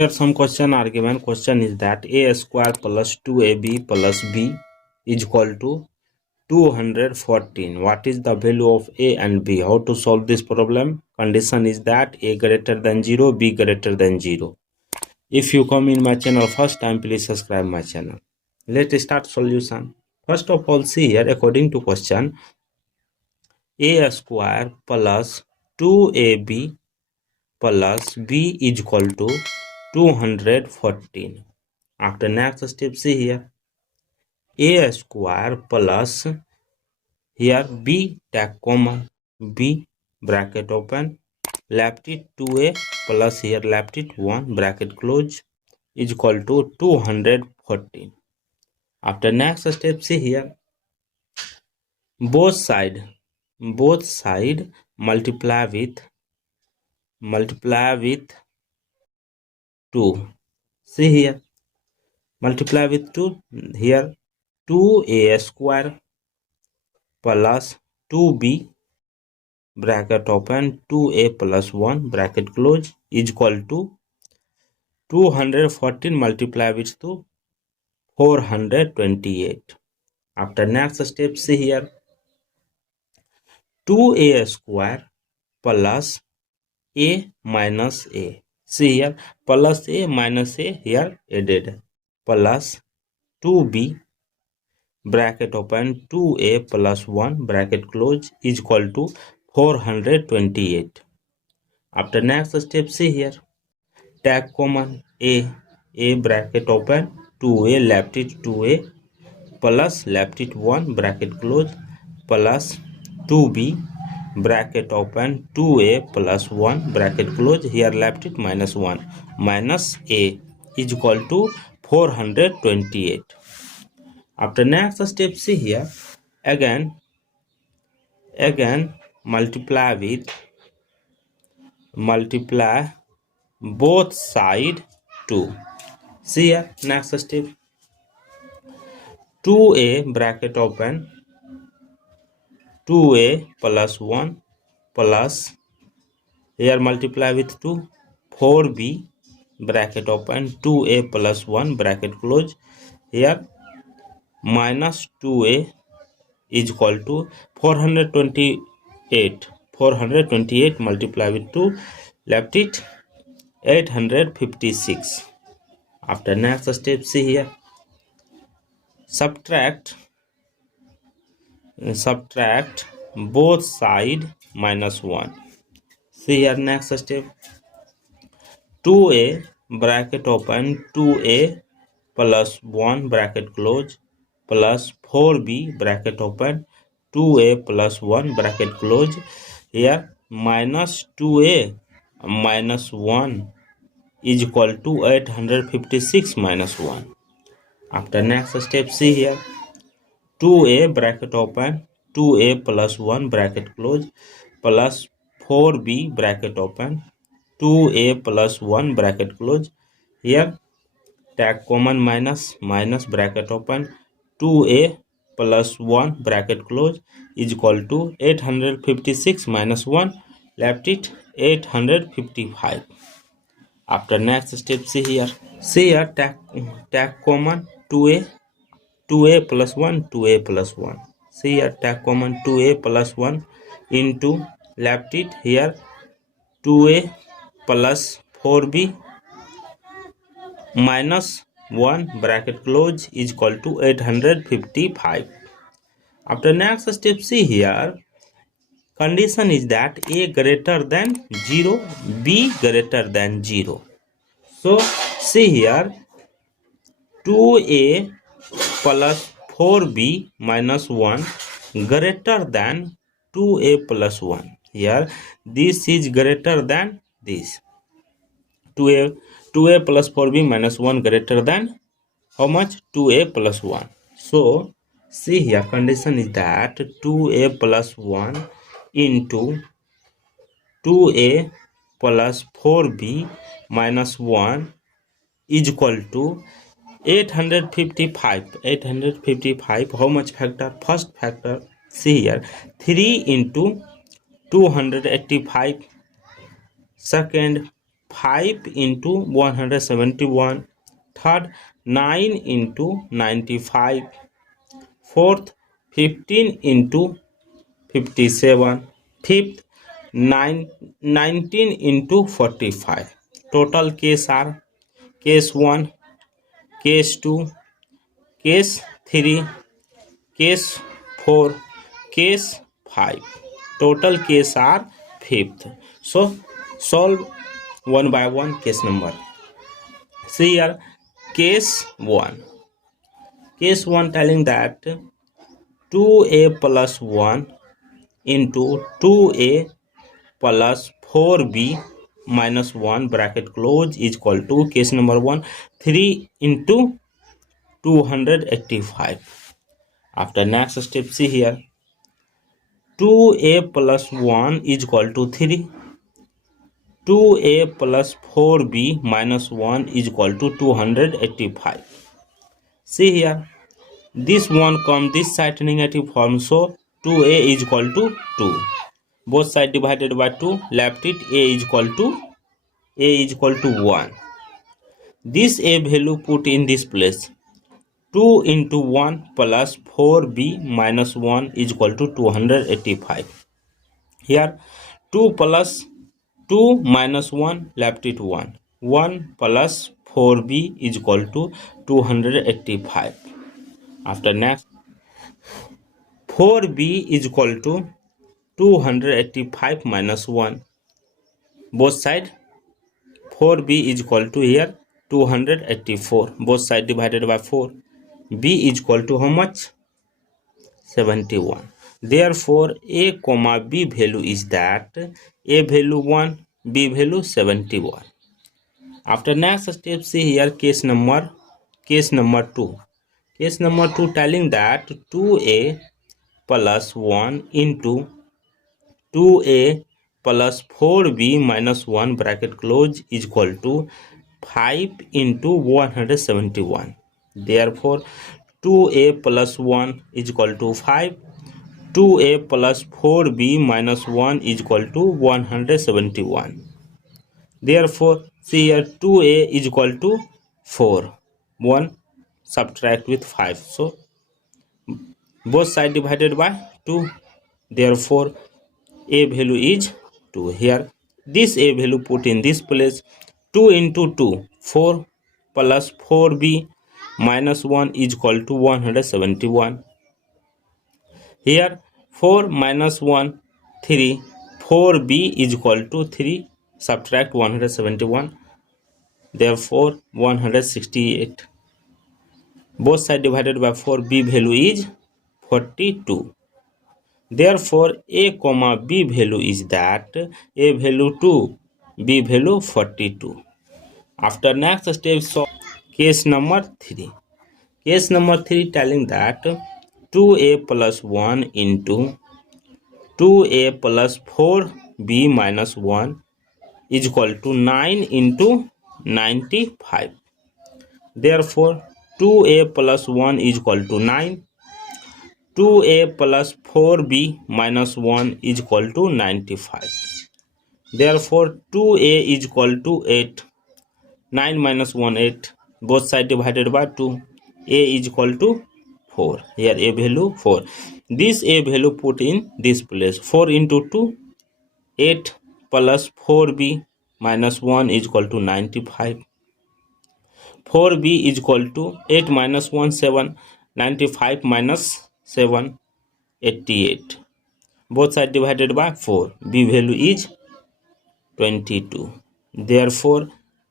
Here some question are given. Question is that a square plus 2ab plus b is equal to 214. What is the value of a and b? How to solve this problem? Condition is that a greater than 0, b greater than 0. If you come in my channel first time, please subscribe my channel. Let's start solution. First of all, see here according to question, a square plus 2ab plus b is equal to 214. After next step, see here a square plus here b take common, b bracket open, left it 2a plus here left it 1 bracket close is equal to 214. After next step, see here both side multiply with 2. See here multiply with 2. Here 2a square plus 2b bracket open 2a plus 1 bracket close is equal to 214 multiply with 2 428. After next step, see here 2a square plus a minus a. See here plus a minus a here added plus 2b bracket open 2a plus 1 bracket close is equal to 428. After next step, see here take common a bracket open 2a left it 2a plus left it 1 bracket close plus 2b bracket open 2a plus 1 bracket close here left it minus 1 minus a is equal to 428. After next step, see here again multiply both side 2. See here next step 2a bracket open 2a plus 1 plus here multiply with 2 4b bracket open 2a plus 1 bracket close here minus 2a is equal to 428 multiply with 2 left it 856. After next step, see here subtract both side minus 1. See here next step 2a bracket open 2a plus 1 bracket close plus 4b bracket open 2a plus 1 bracket close here minus 2a minus 1 is equal to 856 minus 1. After next step, see here 2a bracket open 2a plus 1 bracket close plus 4b bracket open 2a plus 1 bracket close here take common minus bracket open 2a plus 1 bracket close is equal to 856 minus 1 left it 855. After next step, see here take common 2a plus 1 2a plus 1. See here take common 2a plus 1 into left it here 2a plus 4b minus 1 bracket close is equal to 855. After next step, see here condition is that a greater than 0 b greater than 0. So see here 2a plus 4b minus 1 greater than 2a plus 1. Here this is greater than this 2a plus 4b minus 1 greater than how much 2a plus 1. So see here condition is that 2a plus 1 into 2a plus 4b minus 1 is equal to 855. How much factor? First factor, see here 3 into 285. Second 5 into 171, third 9 into 95, fourth 15 into 57, fifth 19 into 45. Total case are case 1, case 2, case 3, case 4, case 5. Total case are fifth. So solve one by one case number. See here, case 1. Case 1 telling that 2a plus 1 into 2a plus 4b minus 1 bracket close is equal to case number 1 3 into 285. After next step, see here, 2a plus 1 is equal to 3, 2a plus 4b minus 1 is equal to 285. See here, this one come this side negative form, so 2a is equal to 2. Both side divided by 2, left it a is equal to 1. This a value put in this place. 2 into 1 plus 4b minus 1 is equal to 285. Here 2 plus 2 minus 1, left it 1. 1 plus 4b is equal to 285. After next, 4b is equal to 285 minus 1. Both side 4b is equal to here 284. Both side divided by 4. b is equal to how much? 71. Therefore a comma b value is that a value 1, b value 71. After next step, see here case number 2. Case number 2 telling that 2a plus 1 into 2a plus 4b minus 1 bracket close is equal to 5 into 171. Therefore 2a plus 1 is equal to 5. 2a plus 4b minus 1 is equal to 171. Therefore see here 2a is equal to 4. 1 subtract with 5. So both side divided by 2. Therefore a value is 2. Here this a value put in this place. 2 into 2, 4 plus 4b minus 1 is equal to 171. Here 4 minus 1, 3. 4b is equal to 3. Subtract 171. Therefore 168. Both side divided by 4. B value is 42. Therefore a comma b value is that a value 2, b value 42. After next step, so case number 3. Case number 3 telling that 2a plus 1 into 2a plus 4b minus 1 is equal to 9 into 95. Therefore 2a plus 1 is equal to 9. 2a plus 4b minus 1 is equal to 95. Therefore 2a is equal to 8. 9 minus 1, 8. Both side divided by 2. A is equal to 4. Here a value 4. This a value put in this place. 4 into 2, 8 plus 4b minus 1 is equal to 95. 4b is equal to 8 minus 1, 7. 95 minus 7, 88. Both side divided by 4. B value is 22. Therefore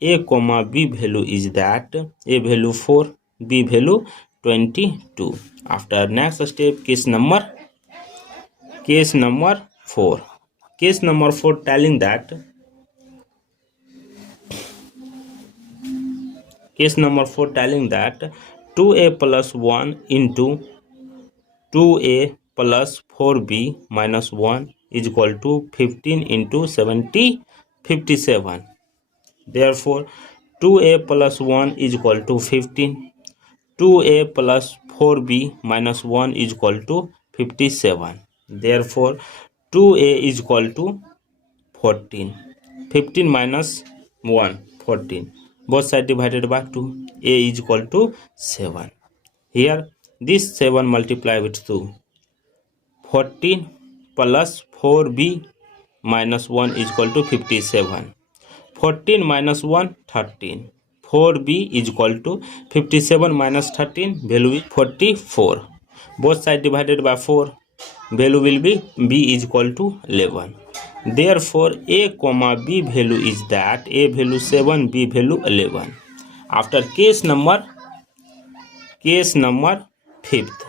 a comma b value is that a value 4, b value 22. After next step, case number 4. Case number 4 telling that case number 4 telling that 2a plus 1 into 2a plus 4b minus 1 is equal to 15 into 57. Therefore 2a plus 1 is equal to 15. 2a plus 4b minus 1 is equal to 57. Therefore 2a is equal to 14. 15 minus 1 14, both side divided by 2, a is equal to 7. Here this 7 multiply with 2, 14 plus 4b minus 1 is equal to 57. 14 minus 1 13, 4b is equal to 57 minus 13, value is 44. Both side divided by 4, value will be b is equal to 11. Therefore a comma b value is that a value 7, b value 11. After case number fifth,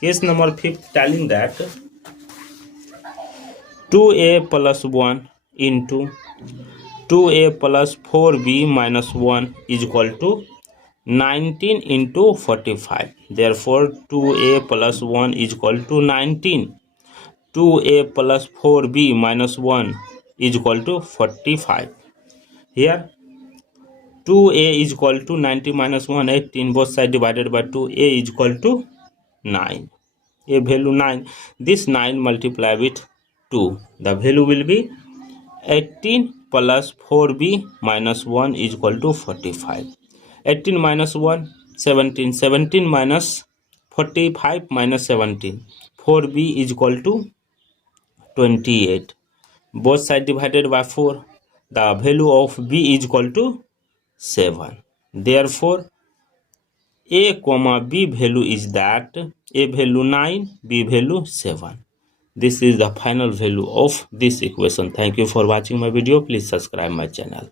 case number fifth telling that 2a plus 1 into 2a plus 4b minus 1 is equal to 19 into 45. Therefore 2a plus 1 is equal to 19. 2a plus 4b minus 1 is equal to 45. Here 2a is equal to 90 minus 1 18, both side divided by 2, a is equal to 9, a value 9. This 9 multiply with 2, the value will be 18 plus 4b minus 1 is equal to 45. 18 minus 1 17, 17 minus 45 minus 17, 4b is equal to 28. Both side divided by 4, the value of b is equal to 7. Therefore a comma b value is that a value 9, b value 7. This is the final value of this equation. Thank you for watching my video. Please subscribe my channel.